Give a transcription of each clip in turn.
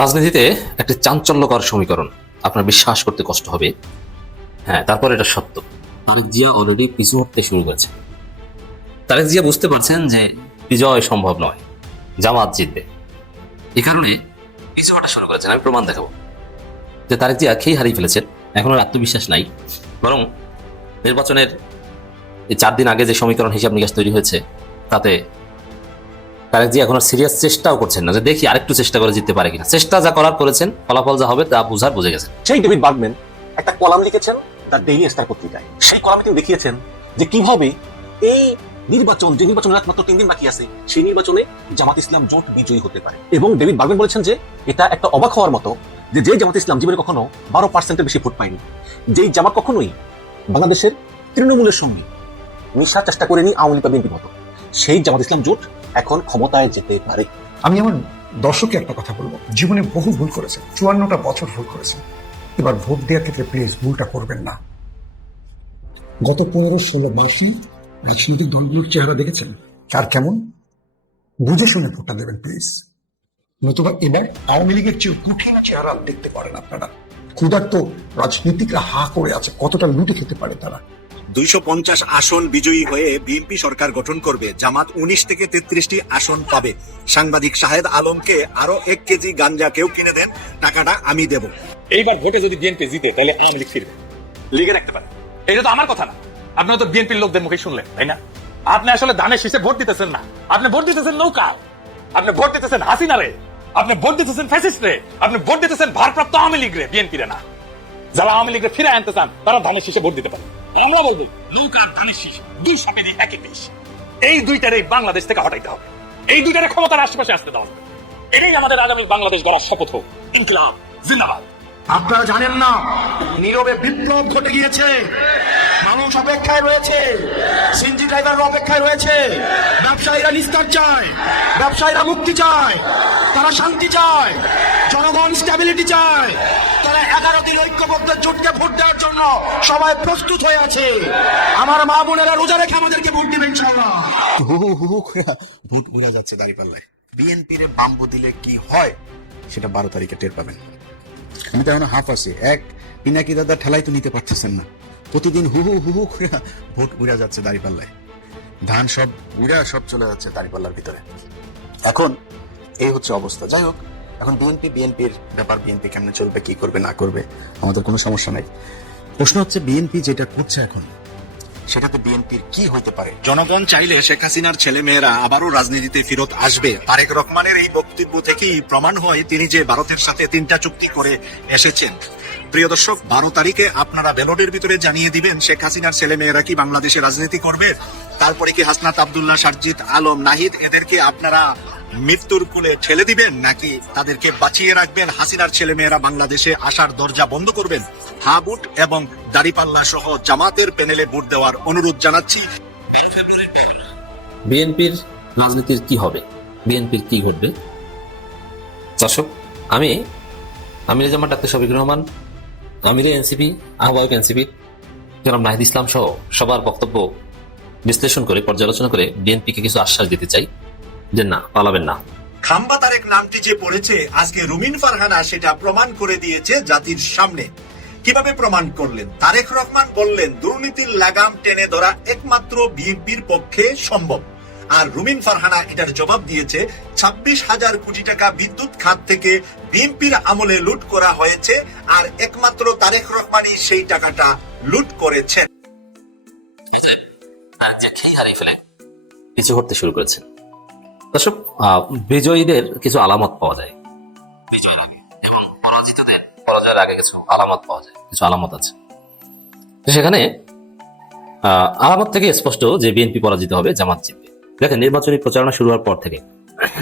রাজনীতিতে একটি চাঞ্চল্যকর সমীকরণ, আপনার বিশ্বাস করতে কষ্ট হবে। হ্যাঁ, তারপর এটা সত্য। তারেক জিয়া অলরেডি পিছু হটতে শুরু করেছে। তারেক জিয়া বুঝতে পারছেন যে বিজয় সম্ভব নয়, জামাত জিতবে। এই কারণে পিছু হটা শুরু করেছেন। আমি প্রমাণ দেখাবো যে তারেক জিয়া খেই হারিয়ে ফেলেছেন। এখন আর আত্মবিশ্বাস নাই, বরং নির্বাচনের এই 4 দিন আগে যে সমীকরণ হিসাব নিকাশ তৈরি হয়েছে তাতে তারেক জিয়া এখন আর সিরিয়াস চেষ্টাও করছেন না যে দেখি আরেকটু চেষ্টা করে জিততে পারে কিনা। চেষ্টা যা করার করেছেন, ফলাফল যা হবে তা বুঝে গেছেন। সেই ডেভিড বার্গম্যান একটা কলাম লিখেছেন তার ডেইলি স্টার পত্রিকায়। সেই কলামে তিনি দেখিয়েছেন যে কিভাবে এই নির্বাচন, যে নির্বাচনের মাত্র 3 দিন বাকি আছে, সেই নির্বাচনে জামাত ইসলাম জোট বিজয়ী হতে পারে। এবং ডেভিড বার্গম্যান বলেছেন যে এটা একটা অবাক হওয়ার মতো যে জামাত ইসলাম জীবনে কখনো 12% বেশি ভোট পায়নি, যেই জামাত কখনোই বাংলাদেশের তৃণমূলের সঙ্গে মিশার চেষ্টা করেনি আওয়ামী লীগ বা বিএনপির মতো, সেই জামাত ইসলাম জোট এখন ক্ষমতায় যেতে পারে। আমি আমার দর্শককে একটা কথা বলবো, জীবনে বহু ভুল করেছেন, 54টা বছর ভুল করেছেন। এবার ভোট দেওয়ার ক্ষেত্রে প্লিজ ভুলটা করবেন না। গত 15-16 মাসই রাজনৈতিক দলগুলোর চেহারা দেখেছেন কার কেমন, বুঝে শুনে ভোটটা দেবেন প্লিজ। নতুবা এবার আওয়ামী লীগের চেয়ে কঠিন চেহারা দেখতে পারেন আপনারা। ক্ষুধার্ত রাজনীতিকরা হা করে আছে, কতটা লুটে খেতে পারে তারা। 250 আসন বিজয়ী হয়ে বিএনপি সরকার গঠন করবে। জামাত 19 থেকে 33টি আসন পাবে। সাংবাদিক শাহেদ আলমকে আরো 1 কেজি গাঞ্জা কেউ কিনে দেন, টাকাটা আমি দেব। এইবার ভোটে যদি বিএনপি জিতে তাহলে আওয়ামী লীগ ফিরবে, লিগে রাখতে পারে। এটা তো আমার কথা না, আপনারা তো বিএনপির লোকদের মুখে শুনলেন, তাই না? আপনি আসলে ধানের শীষে ভোট দিতেছেন না, আপনি ভোট দিতেছেন নৌকা, আপনি ভোট দিতেছেন হাসিনারে, আপনি ভোট দিতেছেন ফ্যাসিস্ট রে, আপনি ভোট দিতেছেন ভারপ্রাপ্ত আওয়ামী লীগ রে, বিএনপি রে না। যারা আওয়ামী লীগের ফিরে আনতে চান তারা ধানের শীষে ভোট দিতে পারে। আমরা বলবো নৌকা আর ধানের শীষ 2 সাপেরই একই বিষ। এই দুইটারে বাংলাদেশ থেকে হটাইতে হবে, এই দুইটারে ক্ষমতার আশেপাশে আসতে দেওয়া হবে। এটাই আমাদের আগামী বাংলাদেশ গড়ার শপথ হোক। ইনকিলাব জিন্দাবাদ। আপনারা জানেন না, নীরবে বিপ্লব ঘটে গিয়েছে। মানুষ অপেক্ষায় রয়েছে, সিএনজি ড্রাইভাররা অপেক্ষায় রয়েছে। ব্যবসায়ীরা নিস্তার চায়, ব্যবসায়ীরা মুক্তি চায়, তারা শান্তি চায়, জনগণ স্টেবিলিটি চায়। তারা 11 দিন ঐক্যবদ্ধ জোটকে ভোট দেওয়ার জন্য সবাই প্রস্তুত হয়ে আছে। আমার মা বোনেরা রোজা রেখে আমাদেরকে ভোট দিবেন ইনশাআল্লাহ। ভোট উড়া যাচ্ছে দাঁড়িপাল্লায়। বিএনপির বাম্বু দিলে কি হয় সেটা 12 তারিখে টের পাবেন। আমি তো এখন হাফ আছি। এক পিনাকি দাদা ঠেলাই তো নিতে পারতেছেন না। প্রতিদিন হু হু করে ভোট উড়া যাচ্ছে দাঁড়িপাল্লায়। ধান সব উড়া সব চলে যাচ্ছে দাঁড়িপাল্লার ভিতরে। এখন এই হচ্ছে অবস্থা। যাই হোক, এখন বিএনপির ব্যাপার, বিএনপি কেমনে চলবে, কি করবে না করবে, আমাদের কোনো সমস্যা নাই। প্রশ্ন হচ্ছে বিএনপি যেটা করছে এখন, সেটাতে বিএনপির কি হইতে পারে? জনগণ চাইলে শেখ হাসিনার ছেলে মেয়েরা আবারও রাজনীতিতে ফেরত আসবে। তারেক রহমানের এই বক্তব্য থেকেই প্রমাণ হয় তিনি যে ভারতের সাথে 3টা চুক্তি করে এসেছেন। প্রিয় দর্শক, 12 তারিখে আপনারা ব্যালটের ভিতরে জানিয়ে দিবেন শেখ হাসিনার ছেলে মেয়েরা কি বাংলাদেশে রাজনীতি করবে। তারপরে কি হাসনাত আব্দুল্লাহ, সারজিৎ আলম, নাহিদ এদেরকে আপনারা মৃত্যুর কোলে ঠেলে দিবেন, নাকি তাদেরকে বাঁচিয়ে রাখবেন? হাসিনার ছেলে মেয়েরা বাংলাদেশে আসার দরজা বন্ধ করবেন? হ্যাঁ বুট এবং দাড়িপাল্লা সহ জামাতের প্যানেলে ভোট দেওয়ার অনুরোধ জানাচ্ছি। বিএনপির রাজনীতির কি হবে, বিএনপির কি ঘটবে? দর্শক, আমি আমিরে জামাত ডাক্তার শফিকুর রহমান, আমিরে এনসিপি, আহ্বায়ক এনসিপি জনাব নাহিদ ইসলাম সহ সবার বক্তব্য বিশ্লেষণ করে, পর্যালোচনা করে বিএনপিকে কিছু আশ্বাস দিতে চাই যে না, পালাবেন না। খাম্বা তারেক নামটি যে পড়েছে আজকে রুমিন ফারহানা সেটা প্রমাণ করে দিয়েছে জাতির সামনে। কিভাবে প্রমাণ করলেন? তারেক রহমান বললেন দুর্নীতির লাগাম টেনে ধরা একমাত্র বিএনপির পক্ষে সম্ভব। আর রুমিন ফারহানা এটার জবাব দিয়েছে 26,000 কোটি টাকা বিদ্যুৎ খাত থেকে বিএনপির আমলে লুট করা হয়েছে, আর একমাত্র তারেক রহমানই সেই টাকাটা লুট করেছেন। খেই হারিয়ে ফেলে পিছু হটতে শুরু করেছেন। দর্শক, বিজয়ীদের কিছু আলামত পাওয়া যায় বিজয়ের আগে, এবং পরাজিতদের পরাজয়ের আগে কিছু আলামত পাওয়া যায়, কিছু আলামত আছে। সেখানে আলামত থেকে স্পষ্ট যে বিএনপি পরাজিত হবে, জামাত জিতবে। দেখেন, নির্বাচনী প্রচারণা শুরু হওয়ার পর থেকে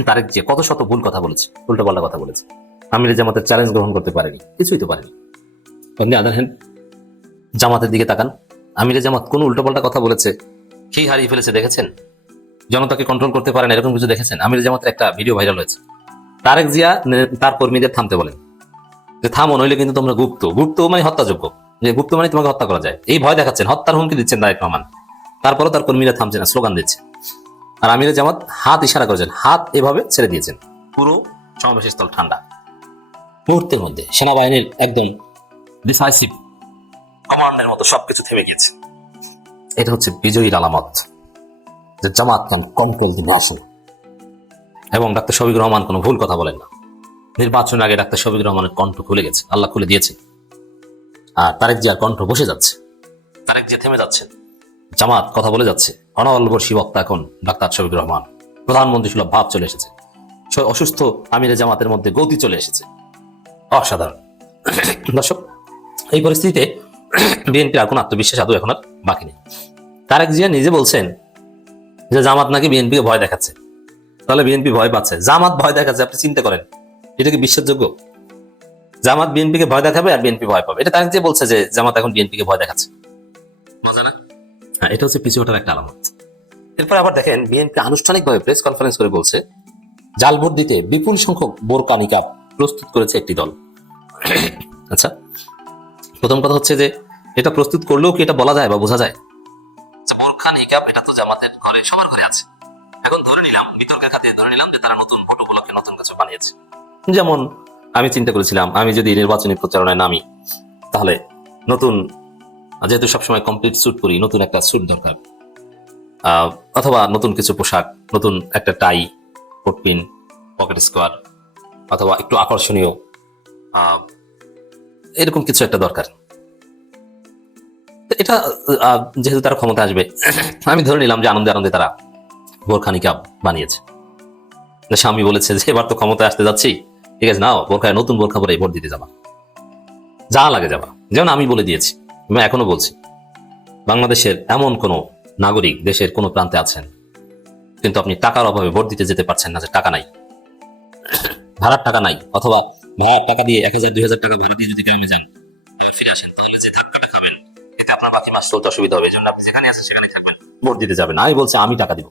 তারেক যে কত শত ভুল কথা বলেছে, উল্টোপাল্টা কথা বলেছে। আমিরে জামাতের চ্যালেঞ্জ গ্রহণ করতে পারেনি, কিছুই তো পারেনি। আদার হ্যান্ড জামাতের দিকে তাকান, আমিরে জামাত কোন উল্টোপাল্টা কথা বলেছে, খেই হারিয়ে ফেলেছে দেখেছেন? জনতাকে কন্ট্রোল করতে পারেন এরকম কিছু দেখেছেন? আমির জামাতের একটা ভিডিও ভাইরাল হয়েছে, তারেক জিয়া তার কর্মীদের থামতে বলেন যে থামো, নইলে কিন্তু তোমরা গুপ্ত মানে হত্যাযোগ্য, যে গুপ্ত মানে তোমাকে হত্যা করা যায়, এই ভয় দেখাচ্ছেন, হত্যার হুমকি দিচ্ছেন তারেক রহমান। তারপরও তার কর্মীরা থামছে না, স্লোগান দিচ্ছে। আর আমির জামাত হাত ইশারা করেছেন, হাত এভাবে ছেড়ে দিয়েছেন, পুরো সমাবেশ স্থল ঠান্ডা। মুহূর্তের মধ্যে সেনাবাহিনীর একদম ডিসাইসিভ কমান্ডের মতো সবকিছু থেমে গেছে। এটা হচ্ছে বিজয়ীর আলামত, যে জামাত ক্যান কন্ট্রোল দি নেশন। এবং ডাক্তার শফিকুর রহমান কোনো ভুল কথা বলেন না। নির্বাচনের আগে ডাক্তার শফিকুর রহমানের কণ্ঠ খুলে গেছে, আল্লাহ খুলে দিয়েছে। আর তারেক জিয়ার কণ্ঠ বসে যাচ্ছে, তারেক জিয়া থেমে যাচ্ছেন, জামাত কথা বলে যাচ্ছে। অনবরত বক্তা এখন ডাক্তার শফিকুর রহমান। প্রধানমন্ত্রী সুলভ ভাব চলে এসেছে, অসুস্থ আমিরে জামাতের মধ্যে গতি চলে এসেছে। অসাধারণ। দর্শক, এই পরিস্থিতিতে বিএনপির আর কোন আত্মবিশ্বাস আদৌ এখন আর বাকি নেই। তারেক জিয়া নিজে বলছেন যে জামাত নাকি বিএনপিকে ভয় দেখাচ্ছে। তাহলে বিএনপি ভয় পাচ্ছে, জামাত ভয় দেখাচ্ছে, আপনি চিন্তা করেন এটা কি বিশ্বাসযোগ্য? জামাত বিএনপিকে ভয় দেখাবে আর বিএনপি ভয় পাবে, এটা তারেক জিয়া বলছে যে জামাত এখন বিএনপিকে ভয় দেখাচ্ছে। মজা না? হ্যাঁ, এটা হচ্ছে পিছু ওঠার একটা আলামত। এরপর আবার দেখেন, বিএনপি আনুষ্ঠানিকভাবে প্রেস কনফারেন্স করে বলছে জাল ভোট দিতে বিপুল সংখ্যক বোরকা নিকাব প্রস্তুত করেছে একটি দল। আচ্ছা, প্রথম কথা হচ্ছে যে এটা প্রস্তুত করলেও কি এটা বলা যায় বা বোঝা যায়? বোরকা নিকাব এটা তো জামাতের ঘরে, সবার ঘরে আছে। এখন ধরে নিলাম, বিতর্কের খাতে ধরে নিলাম যে তারা নতুন ভোট উপলক্ষে নতুন কিছু বানিয়েছে। যেমন আমি চিন্তা করেছিলাম, আমি যদি নির্বাচনী প্রচারণায় নামি তাহলে নতুন, যেহেতু সবসময় কমপ্লিট স্যুট পরি, নতুন একটা স্যুট দরকার, অথবা নতুন কিছু পোশাক, নতুন একটা টাই, কোট পিন, পকেট স্কোয়ার, অথবা একটু আকর্ষণীয় এরকম কিছু একটা দরকার। এটা যেহেতু তারা ক্ষমতা আসবে, আমি ধরে নিলাম যে আনন্দে আনন্দে তারা বোরখা নিকাব বানিয়েছে। স্বামী বলেছে যে এবার তো ক্ষমতায় আসতে যাচ্ছি, ঠিক আছে, নাও বোরখায় নতুন বোরখা পরে ভোট দিতে যাবা, যা লাগে যাবা। যেমন আমি বলে দিয়েছি, আমি এখনো বলছি, বাংলাদেশের এমন কোন নাগরিক দেশের কোন প্রান্তে আছেন কিন্তু আপনি টাকার অভাবে ভোট দিতে যেতে পারছেন না, যে টাকা নাই, ভাড়ার টাকা নাই, অথবা ভাড়ার টাকা দিয়ে 1000 2000 টাকা ভাড়া দিয়ে যদি গ্রামে যান ফিরে আসেন, তাহলে যে ধাক্কাটা খাবেন এতে আপনার বাকি মাস চলতে অসুবিধা হবে। এই জন্য আপনি যেখানে আছেন সেখানে থাকবেন, ভোট দিতে যাবেন। আমি বলছি আমি টাকা দিব।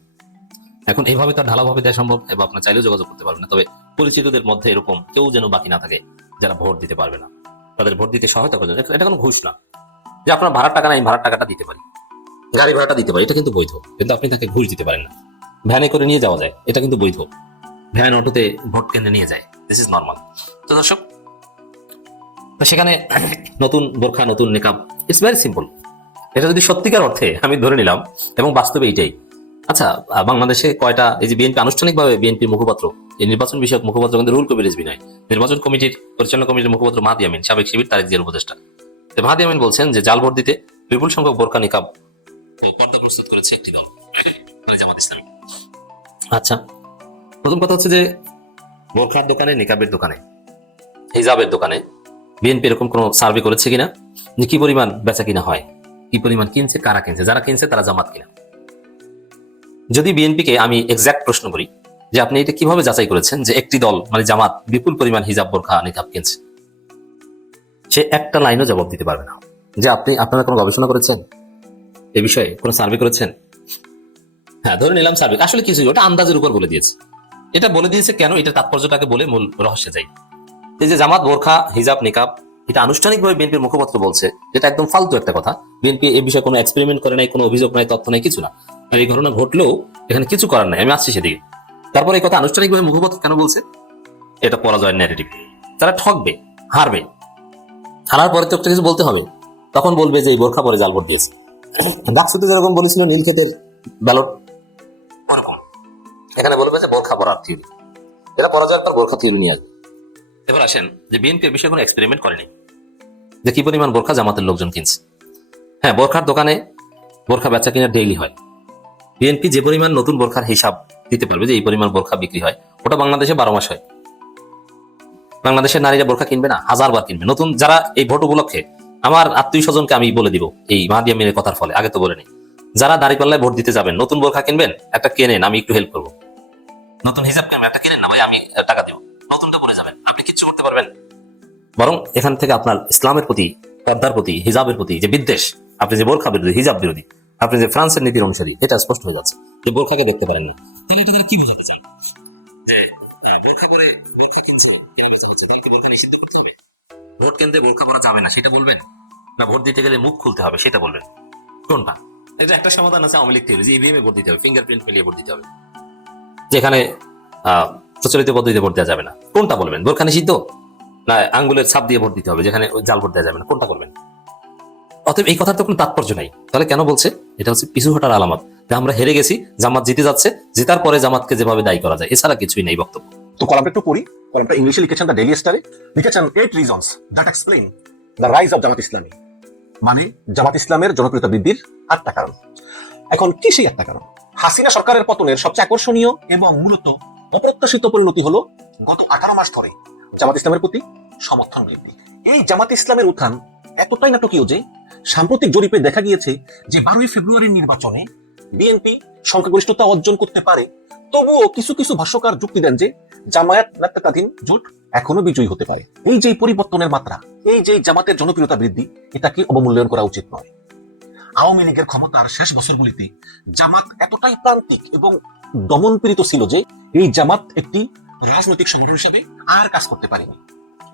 এখন এইভাবে তো ঢালাভাবে দেওয়া সম্ভব, এবং আপনার চাইলেও যোগাযোগ করতে পারবেন না। তবে পরিচিতদের মধ্যে এরকম কেউ যেন বাকি না থাকে যারা ভোট দিতে পারবে না, তাদের ভোট দিতে সহায়তা করবেন। এটা কোনো ঘুষ না যে আপনার ভাড়ার টাকা নাই, ভাড়ার টাকাটা দিতে পারি, গাড়ি ভাড়াটা দিতে পারি, এটা কিন্তু বৈধ। কিন্তু আপনি তাকে ঘুষ দিতে পারেন না। ভ্যানে করে নিয়ে যাওয়া যায়, এটা কিন্তু বৈধ। ভ্যান অটোতে ভোট কেন্দ্রে নিয়ে যায়, দিস ইজ নর্মাল। তো দর্শক, তো সেখানে নতুন বোরখা, নতুন নিকাব, ইটস ভেরি সিম্পল। এটা যদি সত্যিকার অর্থে আমি ধরে নিলাম, এবং বাস্তবে এইটাই। আচ্ছা, বাংলাদেশে কয়টা, এই যে বিএনপি আনুষ্ঠানিকভাবে বিএনপির মুখপাত্র, এই নির্বাচন বিষয়ক মুখপাত্র কিন্তু রুহুল কবির রিজভী নয়, নির্বাচন কমিটির পরিচালনা কমিটির মুখপাত্র মাহাদি আমিন, সাবেক শিবির তারেক জিয়ার উপদেষ্টা। মাহাদি আমিন বলছেন যে জাল ভোট দিতে বিপুল সংখ্যক বোরকা নিকাব ও পর্দা প্রস্তুত করেছে একটি দল, জামাত ইসলামী। আচ্ছা, প্রথম কথা হচ্ছে যে বোরখার দোকানে, নিকাবের দোকানে, হিজাবের দোকানে বিএনপি এরকম কোন সার্ভে করেছে কিনা যে কি পরিমাণ বেচা কিনা হয়, কি পরিমাণ কিনছে, কারা কিনছে, যারা কিনছে তারা জামাত কিনা। যদি বিএনপিকে আমি এক্সাক্ট প্রশ্ন করি যে আপনি এটা কিভাবে যাচাই করেছেন যে একটি দল মানে জামাত বিপুল পরিমাণ হিজাব, বোরখা, নিকাব কিনছে, সে একটা লাইনও জবাব দিতে পারবে না। যে আপনারা কোনো গবেষণা করেছেন এ বিষয়ে, কোনো সার্ভে করেছেন? হ্যাঁ, ধরে নিলাম সার্ভে, আসলে কিছুই, ওটা আন্দাজের উপর বলে দিয়েছে। এটা বলে দিয়েছে কেন, এটা তাৎপর্যটাকে বলে মূল রহস্যে যাই। এই যে জামাত বোরখা, হিজাব, নিকাব, এটা আনুষ্ঠানিকভাবে বিএনপির মুখপাত্র বলছে, যেটা একদম ফালতু একটা কথা। বিএনপি এই বিষয়ে কোনো এক্সপেরিমেন্ট করে নাই, কোনো অভিযোগ নাই, তথ্য নাই, কিছু না। আর এই ঘটনা ঘটলেও এখানে কিছু করার নাই, আমি আসছি সেদিকে। তারপর এই কথা আনুষ্ঠানিকভাবে মুখপাত্র কেন বলছে? এটা পরাজয়ের ন্যারেটিভ। তারা ঠকবে, হারবে, হারার পরে তো একটা কিছু বলতে হবে, তখন বলবে যে এই বোরখা পরে জাল ভোট দিয়েছে। ডাকসুতে যেরকম বলেছিল নীলক্ষেতের ব্যালট, ওরকম এখানে বলবে যে বোরখা পরার থিওরি। এরা পরাজয়ের পর বোরখা থিওরি নিয়ে আসবে। এবার আসেন যে বিএনপির বিষয়ে কোনো এক্সপেরিমেন্ট করেনি যে কি পরিমাণ বোরখা জামাতের লোকজন কিনছে। হ্যাঁ, বোরখার দোকানে বোরখা বেচা কিনা ডেইলি হয়। বিএনপি যে পরিমাণ নতুন বোরখার হিসাব দিতে পারবে যে এই পরিমাণ বোরখা বিক্রি হয়, ওটা বাংলাদেশে 12 মাস হয়। বাংলাদেশের নারীরা বোরখা কিনবে না, 1000 বার কিনবে। নতুন যারা এই ভোট উপলক্ষে, আমার আত্মীয় স্বজনকে আমি বলে দিব এই মাহাদি আমিনের কথার ফলে, আগে তো বলে নেই, যারা দাঁড়িপাল্লায় ভোট দিতে যাবেন, নতুন বোরখা কিনবেন, একটা কেনেন, আমি একটু হেল্প করবো। নতুন হিসাব কিনবেন, একটা কিনেন না ভাই, আমি টাকা দিব, নতুনটা পরে যাবেন, আপনি কিচ্ছু করতে পারবেন। বরং এখান থেকে আপনার ইসলামের প্রতি, পর্দার প্রতি, হিজাবের প্রতি যে বিদ্বেষ, আপনি যে বোরখা বিরোধী, হিজাব বিরোধী, আপনি যে ফ্রান্সের নীতির অনুসারী, এটা স্পষ্ট হয়ে যাচ্ছে। যে বোরখাকে দেখতে পারেন না, তাহলে এটা কি বোঝাতে চান? যে বোরখা পরে বোরখা কিনছে, কেন বেচা হচ্ছে, তাহলে কি বোরখা নিষিদ্ধ করতে হবে? ভোট কেন্দ্রে বোরখা পরা যাবে না সেটা বলবেন, না ভোট দিতে গেলে মুখ খুলতে হবে সেটা বলবেন? কোনটা? এটা একটা সমাধান আছে আওয়ামী লীগ থিওরি, যে ইভিএম এ ভোট দিতে হবে, ফিঙ্গারপ্রিন্ট মিলিয়ে ভোট দিতে হবে, যেখানে প্রচলিত পদ্ধতিতে ভোট দেওয়া যাবে না। কোনটা বলবেন? বোরখা নিষিদ্ধ না আঙ্গুলের ছাপ দিয়ে ভোট দিতে হবে, যেখানে ওই জাল ভোট দেওয়া যাবে না, কোনটা করবেন? অতএব এই কথার তো কোনো তাৎপর্য নাই। তাহলে কেন বলছে? এটা হচ্ছে পিছু হটার আলামত, যে আমরা হেরে গেছি, জামাত জিতে যাচ্ছে, জেতার পরে জামাতকে যেভাবে দায়ী করা যায়, এছাড়া কিছুই নেই বক্তব্য। তো কলামটা একটু পড়ি। কলামটা ইংলিশে লিখেছেন দ্য ডেইলি স্টারে, লিখেছেন 8 reasons that explain the rise of Jamaat Islami, মানে জামাত ইসলামের জনপ্রিয়তা বৃদ্ধির 8টা কারণ। এখন কি সেই 8টা কারণ? হাসিনা সরকারের পতনের সবচেয়ে আকর্ষণীয় এবং মূলত অপ্রত্যাশিত পরিণতি হলো গত 18 মাস ধরে জামাত ইসলামের প্রতি সমর্থন বৃদ্ধি। এই জামাত ইসলামের উত্থান এতটাই নাটকীয় যে সাম্প্রতিক জরিপে দেখা গিয়েছে যে 12 ফেব্রুয়ারির নির্বাচনে বিএনপি সংখ্যাগরিষ্ঠতা অর্জন করতে পারে, তবুও কিছু কিছু ভাষ্যকার যুক্তি দেন যে জামায়াত নেতৃত্বাধীন জোট এখনো বিজয়ী হতে পারে। এই যে পরিবর্তনের মাত্রা, এই যে জামাতের জনপ্রিয়তা বৃদ্ধি, এটাকে অবমূল্যায়ন করা উচিত নয়। আওয়ামী লীগের ক্ষমতার শেষ বছরগুলিতে জামাত এতটাই প্রান্তিক এবং দমনপীড়িত ছিল যে এই জামাত একটি রাজনৈতিক সংগঠন হিসেবে আর কাজ করতে পারেনি।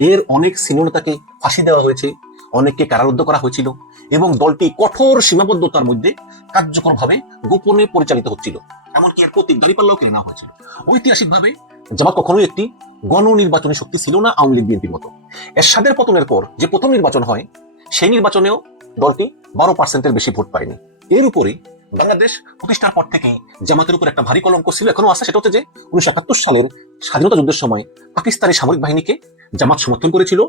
এর অনেক সিনিয়র নেতাকে ফাঁসি দেওয়া হয়েছে, অনেককে কারারুদ্ধ করা হয়েছিল এবং দলটি কঠোর সীমাবদ্ধতার মধ্যে কার্যকরভাবে গোপনে পরিচালিত হচ্ছিল। এমনকি এর প্রতীক দাঁড়িপাল্লাও কেড়ে নেওয়া হয়েছিল। ঐতিহাসিকভাবে জামাত কখনোই একটি গণনির্বাচনী শক্তি ছিল না আওয়ামী লীগ বিএনপির মতো। এরশাদের পতনের পর যে প্রথম নির্বাচন হয়, সেই নির্বাচনেও দলটি 12% বেশি ভোট পায়নি। এর উপরে বাংলাদেশ প্রতিষ্ঠার পর থেকেই জামাতের উপর একটা ভারী কলঙ্ক ছিল, এখনো আছে। সেটা হচ্ছে যে 1971 সালের স্বাধীনতা যুদ্ধের সময় পাকিস্তানি সামরিক বাহিনীকে জামাত সমর্থন করেছিল,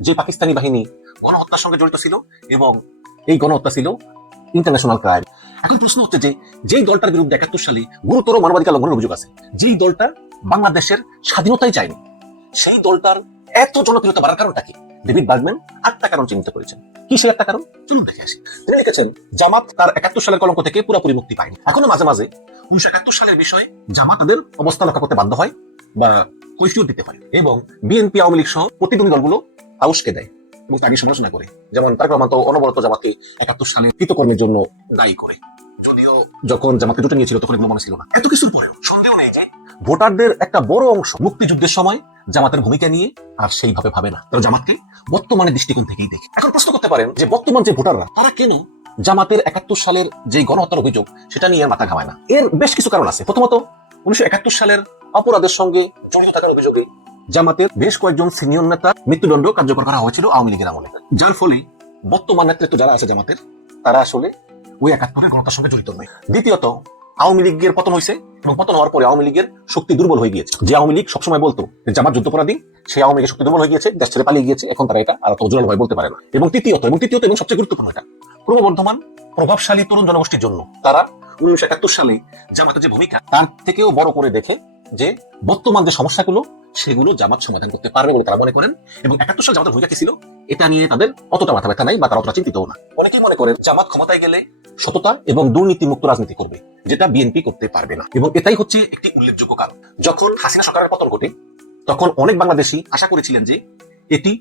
যে পাকিস্তানি বাহিনী গণহত্যার সঙ্গে জড়িত ছিল এবং এই গণহত্যা ছিল ইন্টারন্যাশনাল ক্রাইম। এখন প্রশ্ন হচ্ছে যে যেই দলটার বিরুদ্ধে 71 সালে গুরুতর মানবাধিকার লঙ্ঘনের অভিযোগ আছে, যেই দলটা বাংলাদেশের স্বাধীনতাই চায়নি, সেই দলটার এত জনপ্রিয়তা বাড়ার কারণটা কি? ডেভিড বার্গম্যান 8টা কারণ চিহ্নিত করেছেন। কি সেই 8টা কারণ? চলুন দেখে আসি। তিনি লিখেছেন জামাত তার 71 সালের কলঙ্ক থেকে পুরোপুরি মুক্তি পায়নি। এখনো মাঝে মাঝে 1971 সালের বিষয়ে জামাত তাদের অবস্থান রক্ষা করতে বাধ্য হয় বা কৈফিয়ত দিতে হয়, এবং বিএনপি আওয়ামী লীগ সহ প্রতিদ্বন্দ্বী দলগুলো আউশকে দেয় এবং তাকে সমালোচনা করে। যেমন তারেক রহমান তো অনবরত জামাতকে 71 সালে কৃতকর্মের জন্য দায়ী করে, যদিও যখন জামাতকে জোটে নিয়েছিল তখন এগুলো মনে ছিল না। এত কিছুর পরেও সন্দেহ নেই যে ভোটারদের একটা বড় অংশ মুক্তিযুদ্ধের সময় জামাতের ভূমিকা নিয়ে আর সেইভাবে ভাবে না, তারা জামাতকে বর্তমানের দৃষ্টিকোণ থেকেই দেখে। এখন প্রশ্ন করতে পারেন যে বর্তমান যে ভোটাররা, তারা কেন জামাতের 71 সালের যে গণহত্যার অভিযোগ সেটা নিয়ে মাথা ঘামায় না? এর বেশ কিছু কারণ আছে। প্রথমত, 1971 সালের অপরাধের সঙ্গে জড়িত থাকার অভিযোগে জামাতের বেশ কয়েকজন সিনিয়র নেতা মৃত্যুদণ্ড কার্যকর করা হয়েছিল আওয়ামী লীগের আমলে, যার ফলে বর্তমান নেতৃত্ব যারা আছে জামাতের, তারা আসলে ওই 71-এর গণহত্যার সঙ্গে জড়িত নয়। দ্বিতীয়ত, আওয়ামী লীগের পতন হয়েছে এবং পতন হওয়ার পরে আওয়ামী লীগের শক্তি দুর্বল হয়ে গিয়েছে। যে আওয়ামী লীগ সবসময় বলতো জামাত যুদ্ধাপরাধী, সেই আওয়ামী লীগের শক্তি দুর্বল হয়ে গিয়েছে, দেশ ছেড়ে পালিয়ে গিয়েছে। এখন তারা এটা আর জোরালো ভাবে বলতে পারে না। এবং তৃতীয়ত এবং সবচেয়ে গুরুত্বপূর্ণ, এটা ক্রমবর্ধমান প্রভাবশালী তরুণ জনগোষ্ঠীর জন্য তারা 1971 সালে জামাতের যে ভূমিকা, তার থেকেও বড় করে দেখে যে বর্তমান যে সমস্যাগুলো, সেগুলো জামাত সমাধান করতে পারবে বলে তারা মনে করেন। এবং 71 সালে জামাতের ভূমিকা কি ছিল, এটা নিয়ে তাদের অতটা মাথা ব্যথা নাই বা তারা অতটা চিন্তিতও না। অনেকেই মনে করেন জামাত ক্ষমতায় গেলে সততা এবং দুর্নীতি মুক্ত রাজনীতি করবে, যেটা বিএনপি করতে পারবে না। এবং এটাই হচ্ছে একটি উল্লেখযোগ্য কারণ। যখন হাসিনা সরকারের পতন ঘটে, তখন অনেক বাংলাদেশী আশা করেছিলেন যে এটি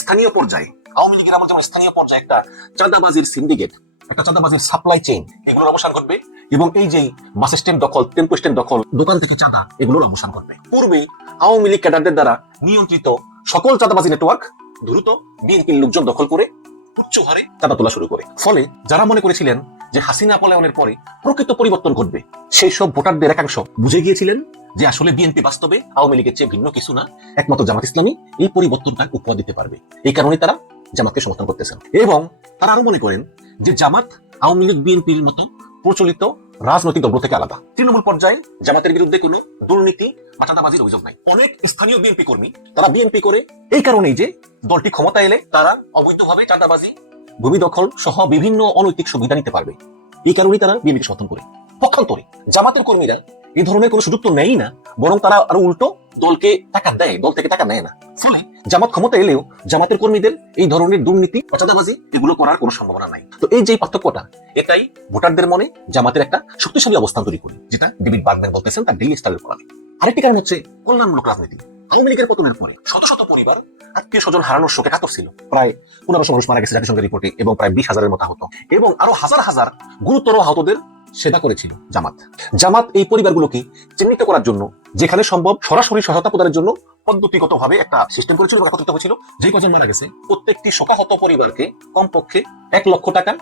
স্থানীয় পর্যায়ে, আওয়ামী লীগের আমল যেমন স্থানীয় পর্যায়ে একটা চাঁদাবাজির সিন্ডিকেট, একটা চাঁদাবাজির সাপ্লাই চেইন, এগুলোর অবসান ঘটবে এবং এই যে বাস স্ট্যান্ড দখল, টেম্পো স্ট্যান্ড দখল, দোকান থেকে চাঁদা, এগুলোর অবসান ঘটবে। পূর্বে আওয়ামী লীগ ক্যাডারদের দ্বারা নিয়ন্ত্রিত সকল চাঁদাবাজি নেটওয়ার্ক দ্রুত বিএনপির লোকজন দখল করে উচ্চ হারে চাঁদা তোলা শুরু করে। ফলে যারা মনে করেছিলেন যে হাসিনা পলায়নের পরে প্রকৃত পরিবর্তন ঘটবে, সেই সব ভোটারদের একাংশ বুঝে গিয়েছিলেন যে আসলে বিএনপি বাস্তবে আওয়ামী লীগের চেয়ে ভিন্ন কিছু না, একমাত্র জামাত ইসলামী এই পরিবর্তনটা উপহার দিতে পারবে। এই কারণে তারা জামাতকে সমর্থন করতেছেন। এবং তারা আরো মনে করেন যে জামাত আওয়ামী লীগ বিএনপির মতো প্রচলিত রাজনৈতিক দল থেকে আলাদা। তৃণমূল পর্যায়ে জামাতের বিরুদ্ধে কোনো দুর্নীতি বা চাঁদাবাজির অভিযোগ নাই। অনেক স্থানীয় বিএনপি কর্মী তারা বিএনপি করে এই কারণেই যে দলটি ক্ষমতা এলে তারা অবৈধভাবে চাঁদাবাজি, ভূমি দখল সহ বিভিন্ন অনৈতিক সুবিধা নিতে পারবে। এই কারণেই তারা বিএনপিকে সমর্থন করে। পক্ষান্তরে জামাতের কর্মীরা এই ধরনের কোনো সুযোগ তো নেই না, বরং তারা আরো উল্টো দলকে টাকা দেয়, দল থেকে টাকা নেয় না। ফলে জামাত ক্ষমতা এলেও জামাতের কর্মীদের এই ধরনের দুর্নীতি, চাঁদাবাজি এগুলো করার কোনো সম্ভাবনা নাই। তো এই যে পার্থক্যটা, এটাই ভোটারদের মনে জামাতের একটা শক্তিশালী অবস্থান তৈরি করে, যেটা ডেভিড বার্গম্যান বলতেছেন তার ডেইলি স্টারের কলামে। আরেকটি কারণ হচ্ছে কল্যাণমূলক রাজনীতি। আওয়ামী লীগের পতনের পরে শত শত পরিবার আত্মীয় স্বজন হারানোর শোকে কাতর ছিল। প্রায় 1500 মানুষ মারা গেছে জাতিসংঘের রিপোর্টে, এবং প্রায় 20,000-এর মতো আহত, এবং আরো হাজার হাজার গুরুতর আহতদের সেবা করেছিল জামাত। জামাত এই পরিবারগুলোকে চিহ্নিত করার জন্য যেখানে সম্ভব সরাসরি সহায়তা প্রদানের জন্য পদ্ধতিগতভাবে একটা সিস্টেম করেছিল এবং একত্রিত হয়েছিল। যে কজন মারা গেছে প্রত্যেকটি শোকাহত পরিবারকে কমপক্ষে 1 লক্ষ টাকা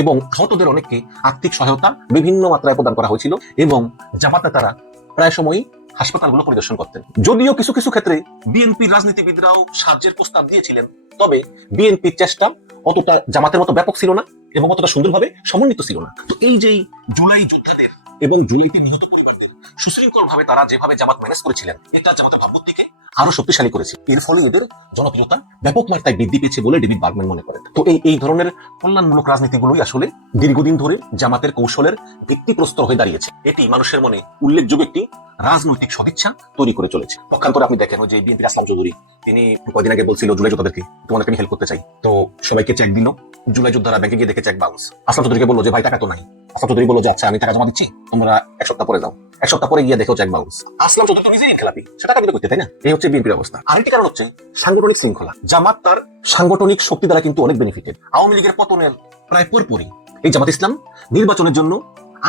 এবং আহতদের অনেককে আর্থিক সহায়তা বিভিন্ন মাত্রায় প্রদান করা হয়েছিল। এবং জামাত নেতারা প্রায় সময়ই হাসপাতালগুলো পরিদর্শন করতেন। যদিও কিছু কিছু ক্ষেত্রে বিএনপির রাজনীতিবিদরাও সাহায্যের প্রস্তাব দিয়েছিলেন, তবে বিএনপির চেষ্টা অতটা জামাতের মতো ব্যাপক ছিল না এবং অতটা সুন্দরভাবে সমন্বিত ছিল না। তো এই যে জুলাই যোদ্ধাদের এবং জুলাইতে নিহত পরিবারদের সুশৃঙ্খল ভাবে তারা যেভাবে জামাত ম্যানেজ করেছিলেন, এটা জামাতের ভাবমূর্তিকে আরো শক্তিশালী করেছে। এর ফলে এদের জনপ্রিয়তা ব্যাপক মাত্রায় বৃদ্ধি পেয়েছে বলে ডেভিড বার্গম্যান মনে করেন। তো এই ধরনের কল্যাণমূলক রাজনীতিগুলোই আসলে দীর্ঘদিন ধরে জামাতের কৌশলের ভিত্তিপ্রস্তর হয়ে দাঁড়িয়েছে। এটি মানুষের মনে উল্লেখযোগ্য একটি রাজনৈতিক সদিচ্ছা তৈরি করে চলেছে। পক্ষান্তরে আপনি দেখেন যে বিএনপির আসলাম চৌধুরী, তিনি কয়েকদিন আগে বলছিল জুলাই যোদ্ধাদেরকে তোমাদেরকে আমি হেল্প করতে চাই, তো সবাইকে চেক দিল। জুলাই যোদ্ধারা ব্যাংকে গিয়ে দেখে চেক বাউন্স। আসলাম চৌধুরীকে বললো যে ভাই টাকা তো নাই। আসলাম চৌধুরী বললো যে আচ্ছা আমি টাকা জমা দিচ্ছি, তোমরা এক সপ্তাহ পরে যাও। এক সপ্তাহ পরে গিয়ে দেখো চেক বাউন্স। আসলাম চৌধুরী তো নিজেই খেলাপি, সে টাকা দিতে করতে, তাই না? এই হচ্ছে বিএনপির অবস্থা। আরেকটি কারণ হচ্ছে সাংগঠনিক শৃঙ্খলা। জামাত তার সাংগঠনিক শক্তি দ্বারা কিন্তু অনেক বেনিফিটেড। আওয়ামী লীগের পতনের প্রায় পরপরই এই জামাত ইসলাম নির্বাচনের জন্য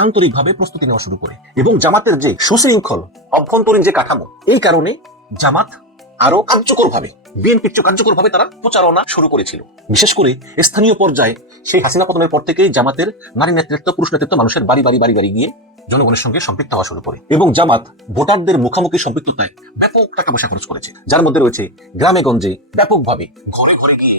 আন্তরিকভাবে প্রস্তুতি নেওয়া শুরু করে এবং জামাতের যে সুশৃঙ্খল অভ্যন্তরীণ যে কাঠামো, এই কারণে জামাত আরো কার্যকরভাবে বিএনপির চেয়ে কার্যকরভাবে তারা প্রচারণা শুরু করেছিল। বিশেষ করে স্থানীয় পর্যায়ে সেই হাসিনা পতনের পর থেকেই জামাতের নারী নেতৃত্ব, পুরুষ নেতৃত্ব মানুষের বাড়ি বাড়ি বাড়ি বাড়ি গিয়ে জনগণের সঙ্গে সম্পৃক্ত হওয়া শুরু করে এবং জামাত ভোটারদের মুখোমুখি সম্পৃক্ততায় ব্যাপক টাকা পয়সা খরচ করেছে, যার মধ্যে রয়েছে গ্রামে গঞ্জে ব্যাপকভাবে ঘরে ঘরে গিয়ে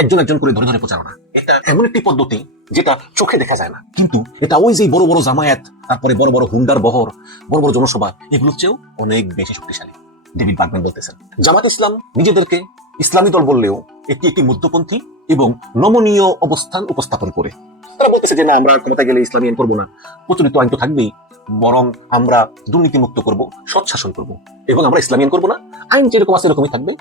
একজন একজন করে ধরে ধরে প্রচারণা। এটা এমন একটি পদ্ধতি যেটা চোখে দেখা যায় না, কিন্তু এটা ওই যে বড় বড় জামায়াত, তারপরে বড় বড় হুন্ডার বহর, বড় বড় জনসভা, এগুলোর চেয়েও অনেক বেশি শক্তিশালী। ডেভিড বার্গম্যান বলতেছেন জামাত ইসলাম নিজেদেরকে ইসলামী দল বললেও এটি একটি মধ্যপন্থী এবং নমনীয় অবস্থান উপস্থাপন করে। তারা বলতেছে যে না, আমরা ক্ষমতায় গেলে ইসলামী আইন করবো না, প্রচলিত আইন তো থাকবেই, বরং আমরা দুর্নীতিমুক্ত করব, সৎ শাসন করবো এবং আমরা ইসলামী আইন করবো না, আইন যেরকম আছে এরকমই থাকবে।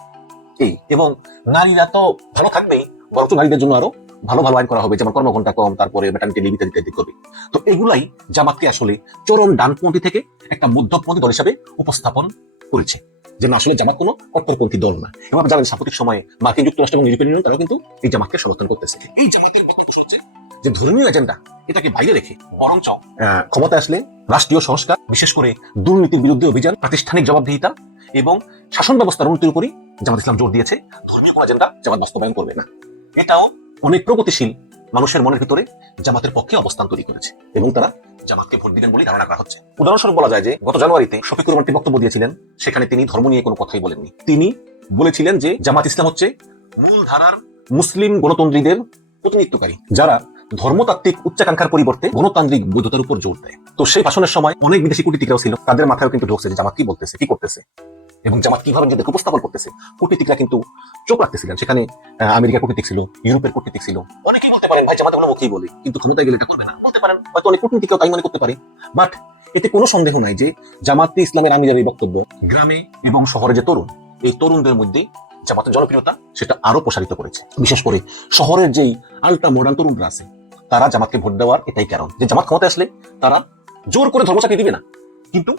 এই এবং নারীরা তো ভালো থাকবেই, বরং নারীদের জন্য আরো ভালো ভালো আইন করা হবে, যেমন কর্মঘণ্টা কম, তারপরে ম্যাটারনিটি লিভ ইত্যাদি করবে। তো এগুলাই জামাতকে আসলে চরম ডানপন্থী থেকে একটা মধ্যপন্থী দল হিসাবে উপস্থাপন করেছে, যে না আসলে জামাত কোনো কট্টরপন্থী দল না। এবং আপনি জানেন সাম্প্রতিক সময়ে মার্কিন যুক্তরাষ্ট্র এবং ইউরোপিয়ান ইউনিয়ন তারাও কিন্তু এই জামাতকে সমর্থন করতেছে। এই জামাতের বক্তব্য হচ্ছে যে ধর্মীয় এজেন্ডা এটাকে বাইরে রেখে বরঞ্চ ক্ষমতা আসলে রাষ্ট্রীয় সংস্কার, বিশেষ করে দুর্নীতির বিরুদ্ধে অভিযান, প্রাতিষ্ঠানিক জবাবদিহিতা এবং শাসন ব্যবস্থার উন্নতির উপরই জামাত ইসলাম জোর দিয়েছে। ধর্মীয় কোন এজেন্ডা জামাত বাস্তবায়ন করবে না। এটাও অনেক প্রগতিশীল মানুষের মনের ভিতরে জামাতের পক্ষে অবস্থান তৈরি করেছে এবং তারা জামাতকে ভোট দিবেন বলে ধারণা করা হচ্ছে। উদাহরণস্বরূপ বলা যায় যে গত জানুয়ারিতে শফিকুর রহমান বক্তব্য দিয়েছিলেন, সেখানে তিনি ধর্ম নিয়ে কোনো কথাই বলেননি। তিনি বলেছিলেন যে জামাত ইসলাম হচ্ছে মূল ধারার মুসলিম গণতন্ত্রীদের প্রতিনিধিত্বকারী, যারা ধর্মতাত্ত্বিক উচ্চাকাঙ্ক্ষার পরিবর্তে গণতান্ত্রিক বৈধতার উপর জোর দেয়। তো সেই ভাষণের সময় অনেক বিদেশি কূটনীতিকরাও ছিল, তাদের মাথায়ও কিন্তু ঢুকছে যে জামাত কি বলতেছে, কি করতেছে এবং জামাত কিভাবে নিজেদের উপস্থাপন করতেছে। কূটনীতিকরা কিন্তু চোখ রাখতেছিলেন, সেখানে আমেরিকার কূটনীতিক ছিল, ইউরোপের কূটনীতিক ছিল। অনেকেই বলতে পারেন ভাই জামাত হলো মুখেই বলে, কিন্তু ক্ষমতায় গেলে এটা করবে না, বলতে পারেন, হয়তো অনেক কূটনীতিকরাও তাই মনে করতে পারে। বাট এতে কোনো সন্দেহ নাই যে জামাতে ইসলামের আমিরের এই বক্তব্য গ্রামে এবং শহরে যে তরুণ, এই তরুণদের মধ্যে জামাতের জনপ্রিয়তা সেটা আরো প্রসারিত করেছে। বিশেষ করে শহরের যেই আল্ট্রা মডার্ন তরুণরা আছে, তারা জামাতকে ভোট দেওয়ার এটাই কারণ যে জামাত ক্ষমতায় আসলে তারা জোর করে ধর্ম চাকরি দিবে না, কিন্তু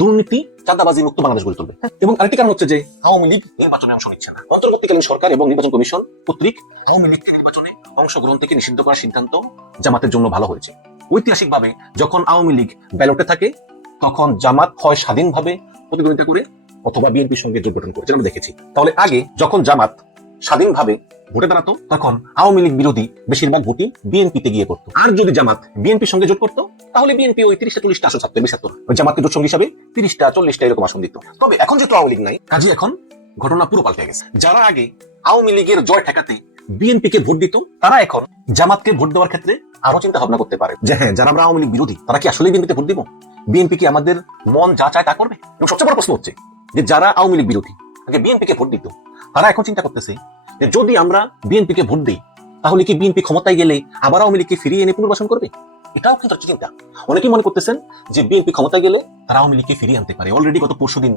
দুর্নীতি, চাঁদাবাজি মুক্ত বাংলাদেশ গড়ে তুলবে। এবং আরেকটি কারণ হচ্ছে যে আওয়ামী লীগ নির্বাচনে অংশ নিচ্ছে না। অন্তর্বর্তীকালীন সরকার এবং নির্বাচন কমিশন কর্তৃক আওয়ামী লীগকে নির্বাচনে অংশগ্রহণ থেকে নিষিদ্ধ করার সিদ্ধান্ত জামাতের জন্য ভালো হয়েছে। ঐতিহাসিকভাবে যখন আওয়ামী লীগ ব্যালটে থাকে, তখন জামাত হয় স্বাধীনভাবে প্রতিদ্বন্দ্বিতা করে অথবা বিএনপির সঙ্গে জোট গঠন করে, যেটা আমরা দেখেছি। তাহলে আগে যখন জামাত স্বাধীনভাবে ভোটে দাঁড়াতো, তখন আওয়ামী লীগ বিরোধী বেশিরভাগ ভোটই বিএনপিতে গিয়ে করতো। আর যদি জামাত বিএনপির সঙ্গে জোট করতো, তাহলে বিএনপি ওই 30-40টা আসন ছাড়তো, বেশি ছাড়তো না। ওই জামাতকে জোট সঙ্গী হিসাবে 30-40টা এরকম আসন দিত। তবে এখন যেহেতু আওয়ামী লীগ নাই, কাজে এখন ঘটনা পুরো পাল্টে গেছে। যারা আগে আওয়ামী লীগের জয় ঠেকাতে বিএনপিকে ভোট দিত, তারা এখন জামাতকে ভোট দেওয়ার ক্ষেত্রে আরো চিন্তা ভাবনা করতে পারে যে হ্যাঁ, যারা আমরা আওয়ামী লীগ বিরোধী, তারা কি আসলে বিএনপিতে ভোট দিব? বিএনপি কি আমাদের মন যা চায় তা করবে? এবং সবচেয়ে বড় প্রশ্ন হচ্ছে যে যারা আওয়ামী লীগ বিরোধী আগে বিএনপিকে ভোট দিত, তারা এখন চিন্তা করতেছে যে যদি আমরা বিএনপিকে ভোট দিই, তাহলে কি বিএনপি ক্ষমতায় গেলে আবার আওয়ামী লীগকে ফিরিয়ে এনে পুনর্বাসন করবে? এটাও কিন্তু চিন্তা। অনেকেই মনে করতেছেন যে বিএনপি ক্ষমতায় গেলে তারা আওয়ামী লীগকে ফিরিয়ে আনতে পারে। অলরেডি গত পরশুদিন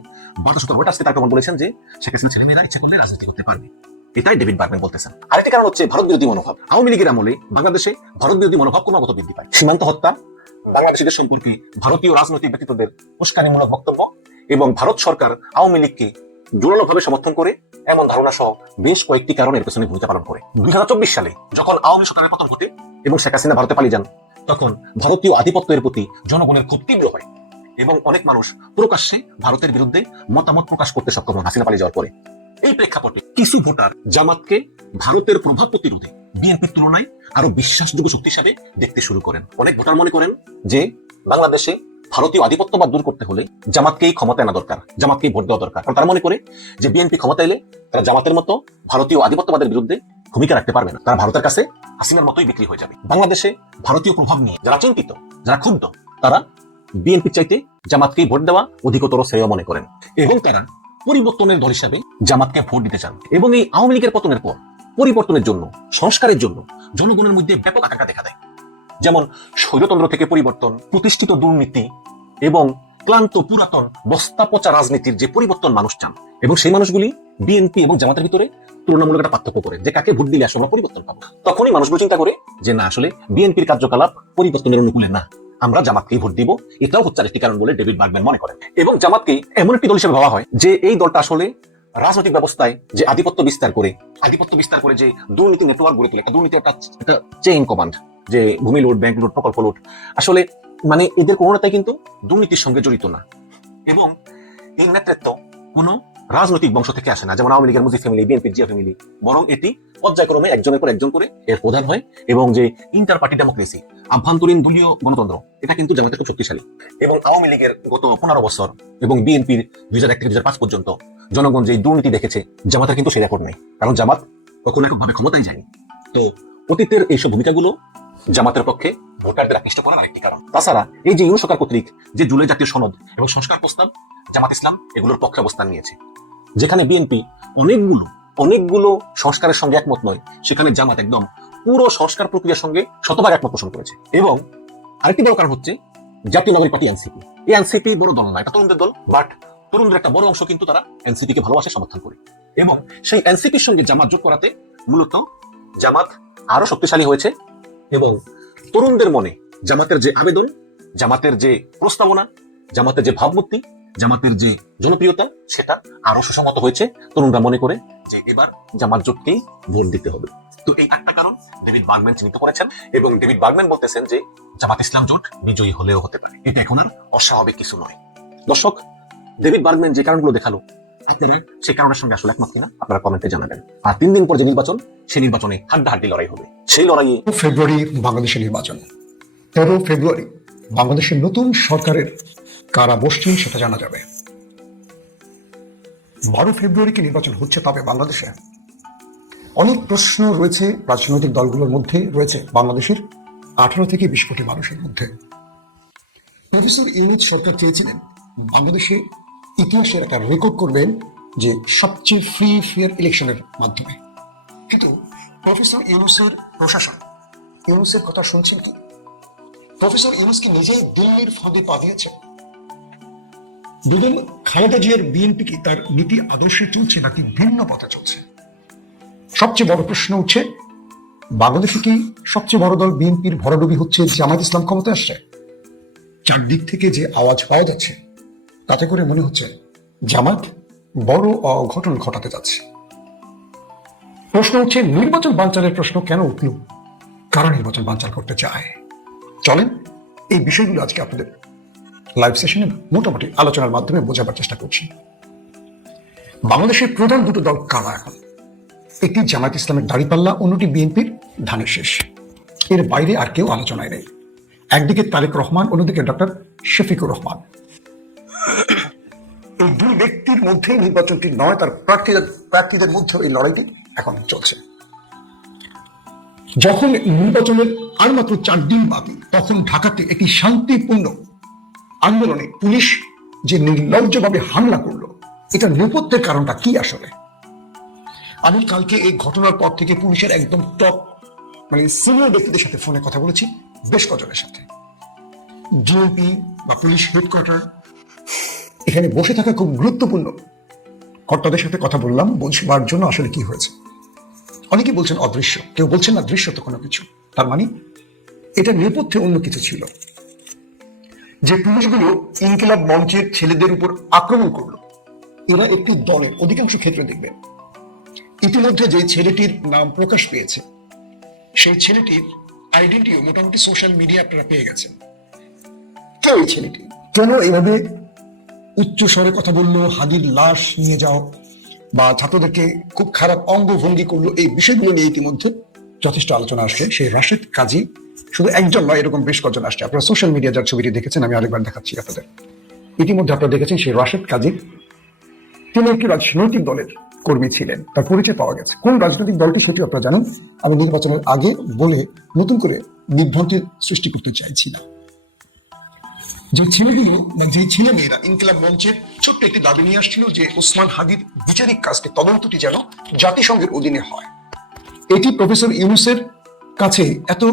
রয়টার্সকে তার বলেছেন যে শেখ হাসিনার ছেলেমেয়েরা ইচ্ছে করলে রাজনীতি করতে পারবে। এটাই ডেভিড বার্গম্যান বলতেছেন। আরেকটি কারণ হচ্ছে ভারত বিরোধী মনোভাব। আওয়ামী লীগের আমলে বাংলাদেশে ভারত বিরোধী মনোভাব ক্রমাগত বৃদ্ধি পায়। সীমান্ত হত্যা, বাংলাদেশিদের সম্পর্কে ভারতীয় রাজনৈতিক ব্যক্তিত্বদের উস্কানিমূলক বক্তব্য এবং ভারত সরকার আওয়ামী লীগকে জোরালোভাবে সমর্থন করে, এমন ধারণা সহ বেশ কয়েকটি কারণ এর পেছনে ভূমিকা পালন করে। 2024 সালে যখন আওয়ামী সরকারের পতন ঘটে এবং শেখ হাসিনা ভারতে পালিয়ে যান, তখন ভারতীয় আধিপত্যের প্রতি জনগণের খুব তীব্র হয় এবং অনেক মানুষ প্রকাশ্যে ভারতের বিরুদ্ধে মতামত প্রকাশ করতে সক্ষম হন হাসিনা পালিয়ে যাওয়ার পরে। এই প্রেক্ষাপটে কিছু ভোটার জামাতকে ভারতের প্রভাব প্রতিরোধে বিএনপির তুলনায় আরো বিশ্বাসযোগ্য শক্তি হিসাবে দেখতে শুরু করেন। অনেক ভোটার মনে করেন যে বাংলাদেশে ভারতীয় আধিপত্যবাদ দূর করতে হলে জামাতকেই ক্ষমতা আনা দরকার, জামাতকেই ভোট দেওয়া দরকার। কারণ তারা মনে করে যে বিএনপি ক্ষমতা এলে তারা জামাতের মতো ভারতীয় আধিপত্যবাদের বিরুদ্ধে ভূমিকা রাখতে পারবে না, তারা ভারতের কাছে হাসিনার মতোই বিক্রি হয়ে যাবে। বাংলাদেশে ভারতীয় প্রভাব নিয়ে যারা চিন্তিত, যারা ক্ষুব্ধ, তারা বিএনপির চাইতে জামাতকেই ভোট দেওয়া অধিকতর শ্রেয় মনে করেন এবং তারা পরিবর্তনের দল হিসাবে জামাতকে ভোট দিতে চান। এবং এই আওয়ামী লীগের পতনের পর পরিবর্তনের জন্য, সংস্কারের জন্য জনগণের মধ্যে ব্যাপক আকাঙ্ক্ষা দেখা দেয়। যেমন স্বৈরতন্ত্র থেকে পরিবর্তন, প্রতিষ্ঠিত দুর্নীতি এবং ক্লান্ত পুরাতন বস্তা পচা রাজনীতির যে পরিবর্তন মানুষ চান, এবং সেই মানুষগুলি বিএনপি এবং জামাতের ভিতরে তুলনামূলক একটা পার্থক্য করে যে কাকে ভোট দিলে আসলে আমরা পরিবর্তন পাবো। তখনই মানুষগুলো চিন্তা করে যে না, আসলে বিএনপির কার্যকলাপ পরিবর্তনের অনুকূলে না, আমরা জামাতকেই ভোট দিব। এটাও হচ্ছে আরেকটি কারণ বলে ডেভিড বার্গম্যান মনে করেন। এবং জামাতকে এমন একটি দল হিসেবে ভাবা হয় যে এই দলটা আসলে রাজনৈতিক ব্যবস্থায় যে আধিপত্য বিস্তার করে যে দুর্নীতি নেটওয়ার্ক গড়ে তোলে, একটা দুর্নীতি একটা চেইন কমান্ড, যে ভূমি লুট, ব্যাংক লুট, প্রকল্প লুট, আসলে মানে এদের কোনো নেতাই কিন্তু দুর্নীতির সঙ্গে জড়িত না। এবং এই নেতৃত্ব কোনো রাজনৈতিক বংশ থেকে আসে না, যেমন আওয়ামী লীগের মুজিব ফ্যামিলি, বিএনপির জিয়া ফ্যামিলি, বরং এটি পর্যায়ক্রমে একজনের পর একজন করে এর প্রধান হয়। এবং যে ইন্টার পার্টি ডেমোক্রেসি, আভ্যন্তরীণ দলীয় গণতন্ত্র, এটা কিন্তু জামাতের খুব শক্তিশালী। এবং আওয়ামী লীগের গত 15 বছর এবং বিএনপির 2001 থেকে 2005 পর্যন্ত জনগণ যে দুর্নীতি দেখেছে, জামাতের কিন্তু সেই রেকর্ড নেই, কারণ জামাত কখনো এককভাবে ক্ষমতায় যায়নি। তো অতীতের এইসব ভূমিকাগুলো জামাতের পক্ষে ভোটারদের আকৃষ্ট করার আরেকটি কারণ। তাছাড়া এই যে ইউনূস সরকার কর্তৃক যে জুলাই জাতীয় সনদ এবং সংস্কার প্রস্তাব, জামাত ইসলাম এগুলোর পক্ষে অবস্থান নিয়েছে। যেখানে বিএনপি অনেকগুলো সংস্কারের সঙ্গে একমত নয়, সেখানে জামাত একদম পুরো সংস্কার প্রক্রিয়ার সঙ্গে শতভাগ একমত পোষণ করেছে। এবং আরেকটি বড় কারণ হচ্ছে জাতীয় নাগরিক পার্টি এনসিপি। এই এনসিপি বড় দল না, এটা তরুণদের দল, বাট তরুণদের একটা বড় অংশ কিন্তু তারা এনসিপি কে ভালোবাসে, সমর্থন করে। এবং সেই এনসিপির সঙ্গে জামাত যোগ করাতে মূলত জামাত আরো শক্তিশালী হয়েছে। এবং তরুণদের মনে জামাতের যে আবেদন, জামাতের যে প্রস্তাবনা, জামাতের যে ভাবমূর্তি, জামাতের যে জনপ্রিয়তা, সেটা আরো সুসংহত হয়েছে। তরুণরা মনে করে যে এবার জামাত জোটকেই ভোট দিতে হবে। তো এই একটা কারণ ডেভিড বার্গম্যান চিহ্নিত করেছেন। এবং ডেভিড বার্গম্যান বলতেছেন যে জামাত ইসলাম জোট বিজয়ী হলেও হতে পারে, এটা এখন আর অস্বাভাবিক কিছু নয়। দর্শক, ডেভিড বার্গম্যান যে কারণগুলো দেখালো, আপনারা সেই কারণের সঙ্গে আসলে একমত কিনা আপনারা কমেন্টে জানাবেন। আর 3 দিন পর যে নির্বাচন, সেই নির্বাচনে হাড্ডাহাড্ডি লড়াই হবে। সেই লড়াইয়ে ফেব্রুয়ারি বাংলাদেশের নির্বাচন, 13 ফেব্রুয়ারি বাংলাদেশের নতুন সরকারের কারা বসছেন সেটা জানা যাবে। 12 ফেব্রুয়ারি কি নির্বাচন হচ্ছে তবে বাংলাদেশে? অনেক প্রশ্ন রয়েছে রাজনৈতিক দলগুলোর মধ্যে, রয়েছে বাংলাদেশের 18 থেকে 20 কোটি মানুষের মধ্যে। প্রফেসর ইউনূস সরকার চেয়েছিলেন বাংলাদেশে ইতিহাসের একটা রেকর্ড করবেন যে সবচেয়ে ফ্রি ফেয়ার ইলেকশনের মাধ্যমে। কিন্তু প্রফেসর ইউনূসের প্রশাসন ইউনূসের কথা শুনছেন কি? প্রফেসর ইউনূস কি নিজেই দিল্লির ফাঁদে পা দিয়েছেন? বেগম খালেদা জিয়ার বিএনপি কি তার নীতি আদর্শে চলছে নাকি ভিন্ন পথে চলছে? সবচেয়ে বড় প্রশ্ন উঠছে, বাংলাদেশে কি সবচেয়ে বড় দল বিএনপির ভরাডুবি হচ্ছে জামায়াত ইসলাম ক্ষমতায় আসছে? চারদিক থেকে যে আওয়াজ পাওয়া যাচ্ছে তাতে করে মনে হচ্ছে জামাত বড় অঘটন ঘটাতে যাচ্ছে। প্রশ্ন হচ্ছে, নির্বাচন বানচালের প্রশ্ন কেন উঠল? কারা নির্বাচন বানচাল করতে চায়? চলেন এই বিষয়গুলো আজকে আপনাদের লাইভ সেশনে মোটামুটি আলোচনার মাধ্যমে বোঝাবার চেষ্টা করছি। বাংলাদেশের প্রধান দুটো দল কারা এখন? একটি জামায়াত ইসলামের দাঁড়িপাল্লা, অন্যটি বিএনপির ধানের শেষ। এর বাইরে আর কেউ আলোচনায় নেই। একদিকে তারেক রহমান, অন্যদিকে ডক্টর শফিকুর রহমান। এই দুই ব্যক্তির মধ্যে নির্বাচনটি নয়, তার প্রার্থীদের মধ্যে এই লড়াইটি এখন চলছে। যখন নির্বাচনের আর মাত্র 4 দিন বাকি, তখন ঢাকাতে একটি শান্তিপূর্ণ আন্দোলনে পুলিশ যে নির্লজ্জভাবে হামলা করলো, এটা নেপথ্যের কারণটা কি আসলে? আমি কালকে এই ঘটনার পর থেকে পুলিশের একদম টপ সিনিয়র ব্যক্তিদের সাথে ফোনে কথা বলেছি, বেশ কজনের সাথে। ডিএমপি বা পুলিশ হেডকোয়ার্টার, এখানে বসে থাকা খুব গুরুত্বপূর্ণ কর্তাদের সাথে কথা বললাম বুঝবার জন্য আসলে কি হয়েছে। অনেকে বলছেন অদৃশ্য, কেউ বলছেন না দৃশ্যত কোনো কিছু। তার মানে এটা নেপথ্যে অন্য কিছু ছিল। যে পুলিশগুলো ইনকিলাব মঞ্চের ছেলেদের উপর আক্রমণ করলো, এরা একটি দলের, অধিকাংশ ক্ষেত্রে দেখবেন ইতিমধ্যে যে ছেলেটির নাম প্রকাশ পেয়েছে, সেই ছেলেটির আইডেন্টিটিও মোটামুটি সোশ্যাল মিডিয়া আপনারা পেয়ে গেছেন। কেউ এই ছেলেটি কেন এভাবে উচ্চ স্বরে কথা বললো, হাদির লাশ নিয়ে যাও, বা ছাত্রদেরকে খুব খারাপ অঙ্গভঙ্গি করলো, এই বিষয়গুলো নিয়ে ইতিমধ্যে যথেষ্ট আলোচনা আসছে। সেই রাশেদ কাজী শুধু একজন নয়, এরকম বেশ কজন আসছে। আপনারা সোশ্যাল মিডিয়া যার ছবিটি দেখেছেন, আমি আরেকবার দেখাচ্ছি আপনাদের। ইতিমধ্যে আপনারা দেখেছেন সেই রাশেদ কাজী, তিনি একটি রাজনৈতিক দলের কর্মী ছিলেন, তার পরিচয় পাওয়া গেছে। কোন রাজনৈতিক দলটি সেটি আপনারা জানেন, আমি নির্বাচনের আগে বলে নতুন করে বিভ্রান্তি সৃষ্টি করতে চাইছি না। যে ছেলেগুলো বা যে ছেলে মেয়েরা ইনকিলাব মঞ্চের ছোট্ট একটি দাবি নিয়ে আসছিল যে ওসমান হাদির বিচারিক কাজটি, তদন্তটি যেন জাতিসংঘের অধীনে হয়, এটি প্রফেসর ইউনূসের কাছে এত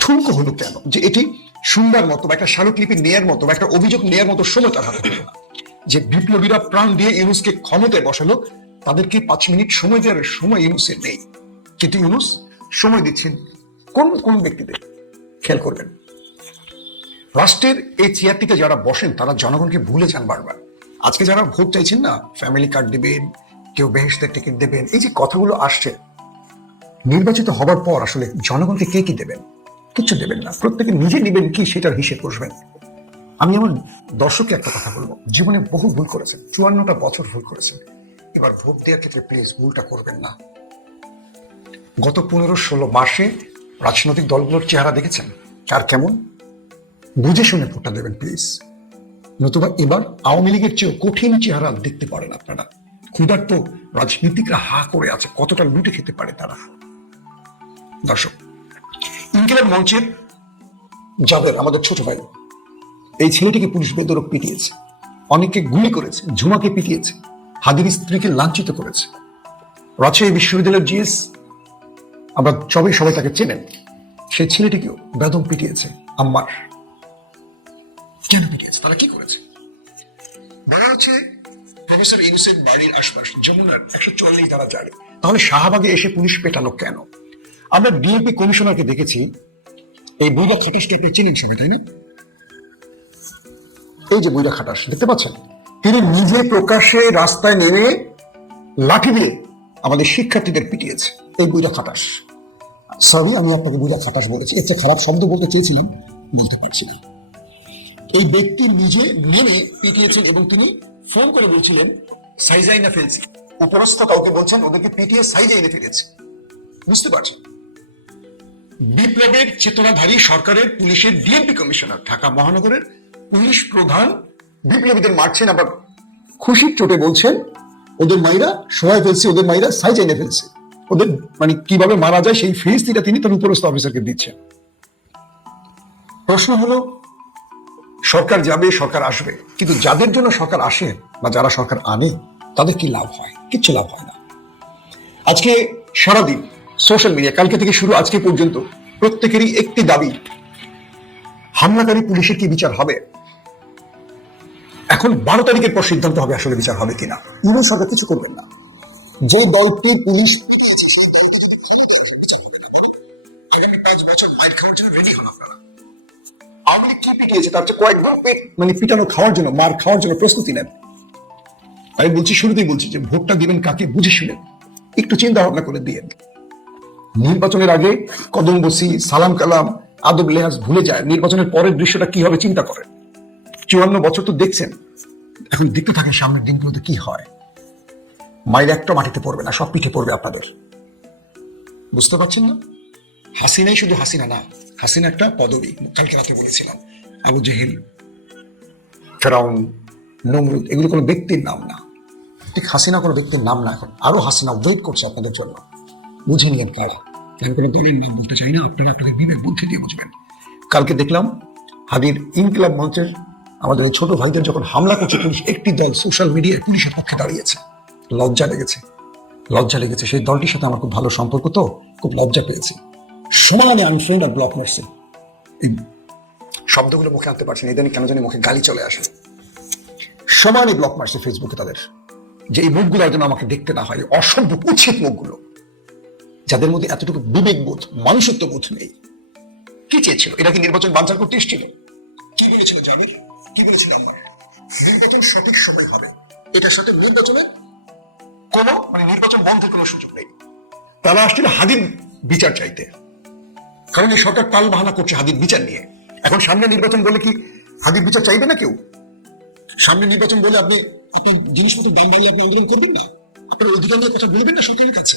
ঠুনকো হলো কেন যে এটি শুনবার মতো বা একটা স্মারকলিপি নেয়ার মতো বা একটা অভিযোগ নেয়ার মতো সময় তার হাতে ছিল না। যে বিপ্লবীরা প্রাণ দিয়ে ইউনূসকে ক্ষমতায় বসালো, তাদেরকে 5 মিনিট সময় দেওয়ার সময় ইউনূসের নেই। কিন্তু ইউনূস সময় দিচ্ছেন কোন কোন ব্যক্তিদের, খেয়াল করবেন। রাষ্ট্রের এই চেয়ারটিতে যারা বসেন তারা জনগণকে ভুলে যান বারবার। আজকে যারা ভোট চাইছেন না, ফ্যামিলি কার্ড দেবেন, কেউ বেহেশতের টিকিট দেবেন, এই যে কথাগুলো আসছে, নির্বাচিত হবার পর আসলে জনগণকে কে কি দেবেন? কিচ্ছু দেবেন না। প্রত্যেকে নিজে নেবেন কি সেটার হিসেব বসবেন। আমি আমার দর্শককে একটা কথা বলবো, জীবনে বহু ভুল করেছেন, 54টা বছর ভুল করেছেন। এবার ভোট দেওয়ার ক্ষেত্রে প্লিজ ভুলটা করবেন না। গত 15-16 মাসে রাজনৈতিক দলগুলোর চেহারা দেখেছেন কার কেমন, বুঝে শুনে ভোটটা দেবেন প্লিজ। নতুবা এবার আওয়ামী লীগের চেয়েও কঠিন চেহারা দেখতে পারেন আপনারা। ক্ষুধার্ত রাজনীতিকরা হা করে আছে, কতটা লুটে খেতে পারে তারা। দর্শক, ইনকিলাব মঞ্চের যাদের আমাদের ছোট ভাই, এই ছেলেটিকে পুলিশ বেদরক পিটিয়েছে, অনেককে গুলি করেছে, ঝুমাকে পিটিয়েছে, হাদির স্ত্রীকে লাঞ্ছিত করেছে। রাজশাহী বিশ্ববিদ্যালয়ের জিএস, আমরা সবাই তাকে চেনেন, সেই ছেলেটিকেও বেদম পিটিয়েছে। আম্মার কেন পিটিয়েছে, তারা কি করেছে? বলা হচ্ছে প্রফেসর ইউনূসের বাড়ির আশপাশ যমুনার 144 ধারা জারি, তাহলে শাহবাগে এসে পুলিশ পেটানো কেন? আমরা ডিএমপি কমিশনারকে দেখেছি, এই বইরা খাটাসকে আপনি চেনেন সবাই, তাই না? এই যে বইরা খাটাস দেখতে পাচ্ছেন, তিনি নিজে প্রকাশ্যে রাস্তায় নেমে লাঠি দিয়ে আমাদের শিক্ষার্থীদের পিটিয়েছে। এই বইরা খাটাস, সরি আমি আপনাকে বইরা খাটাস বলেছি, এর চেয়ে খারাপ শব্দ বলতে চেয়েছিলাম, বলতে পারছি না। এই ব্যক্তি নিজে নেমে পিটিয়েছেন এবং তিনি ফোন করে বলছিলেন সাইজাই না ফেলছি, উপরস্থ কাউকে বলছেন ওদেরকে পিটিয়ে সাইজে এনে ফেলেছে। বুঝতে পারছেন? বিপ্লবের চেতনাধারী সরকারের পুলিশের ডিএমপি কমিশনার, ঢাকা মহানগরের পুলিশ প্রধান বিপ্লবীদের মারছেন, আবার খুশির চোটে বলছেন ওদের মাইরা সবাই ফেলছে, ওদের মাইরা সাইজ এনে ফেলছে। ওদের মানে কিভাবে মারা যায় সেই ফেরিস্তিটা তিনি তার উপরস্থ অফিসারকে দিচ্ছেন। প্রশ্ন হলো, সরকার যাবে, সরকার আসবে, কিন্তু যাদের জন্য সরকার আসে বা যারা সরকার আনে তাদের কি লাভ হয়? কিচ্ছু লাভ হয় না। আজকে সারাদিন সোশ্যাল মিডিয়া, কালকে থেকে শুরু আজকে পর্যন্ত প্রত্যেকেরই একটি দাবি, হামলাকারী পুলিশের কি বিচার হবে? এখন 12 তারিখের পর সিদ্ধান্ত হবে আসলে বিচার হবে কিনা। ইউনূস সরকার কিছু করবেন না। যে দলটি পুলিশ পিটিয়েছে সেই দলটি যদি বিচার হবে না, আগামী 5 বছর মাইর খাওয়ার জন্য রেডি হন আপনারা। আওয়ামী লীগ কি পিটিয়েছে তার চেয়ে কয়েকবার পিটানো খাওয়ার জন্য, মার খাওয়ার জন্য প্রস্তুতি নেন। আমি বলছি, শুরুতেই বলছি যে ভোটটা দিবেন কাকে বুঝে শুনে, একটু চিন্তা ভাবনা করে দিয়ে। নির্বাচনের আগে কদম বসি, সালাম কালাম, আদব লেহাজ ভুলে যায়। নির্বাচনের পরের দৃশ্যটা কি হবে চিন্তা করেন। 54 বছর তো দেখছেন, এখন দেখতে থাকে সামনের দিনগুলোতে কি হয়। মায়ের একটা মাটিতে পড়বে না, সব পিঠে পড়বে আপনাদের। বুঝতে পারছেন না? হাসিনাই শুধু হাসিনা না, হাসিনা একটা পদবী। কালকে রাতে বলেছিলাম, আবু জেহেল, ফেরাউন, নমরুদ এগুলো কোনো ব্যক্তির নাম না। ঠিক হাসিনা কোনো ব্যক্তির নাম না। এখন আরো হাসিনা ওয়েট করছে আপনাদের জন্য, বুঝে নিয়েন কারা। আমি কোনো দলের নাম বলতে চাই না, আপনারা আপনাদের বিবেক বুদ্ধি দিয়ে বুঝবেন। কালকে দেখলাম হাদির ইনকিলাব মঞ্চের আমাদের এই ছোট ভাইদের যখন হামলা করছে পুলিশ, একটি দল সোশ্যাল মিডিয়ায় পুলিশের পক্ষে দাঁড়িয়েছে। লজ্জা লেগেছে। সেই দলটির সাথে আমার খুব ভালো সম্পর্ক, তো খুব লজ্জা পেয়েছি। সমানে আনফ্রেন্ড আর ব্লক মারছে। এই শব্দগুলো মুখে আনতে পারছেন, ইদানিং কেন জানি মুখে গালি চলে আসে। সমানে ব্লক মারছে ফেসবুকে তাদের, যে এই মুখগুলোর জন্য আমাকে দেখতে না হয়, অসভ্য কুৎসিত মুখগুলো, যাদের মধ্যে এতটুকু বিবেকবোধ, মানুষত্ববোধ নেই। কি চেয়েছিল? এটা কি নির্বাচন বানচাল করতে এসেছিল? কি বলেছিল জাবের? কি বলেছিল আমার? নির্বাচন সঠিক সময় হবে, এটার সাথে নির্বাচনের নির্বাচন বন্ধের কোনো সুযোগ নেই। তারা আসছিল হাদির বিচার চাইতে, কারণ এই সরকার টাল বাহানা করছে হাদির বিচার নিয়ে। এখন সামনে নির্বাচন বলে কি হাদির বিচার চাইবে না কেউ? সামনে নির্বাচন বলে আপনি জিনিসপত্র দাম বাড়িয়ে আপনি আন্দোলন করবেন না? আপনার অধিকার নিয়ে কথা বলবেন না সরকারের কাছে?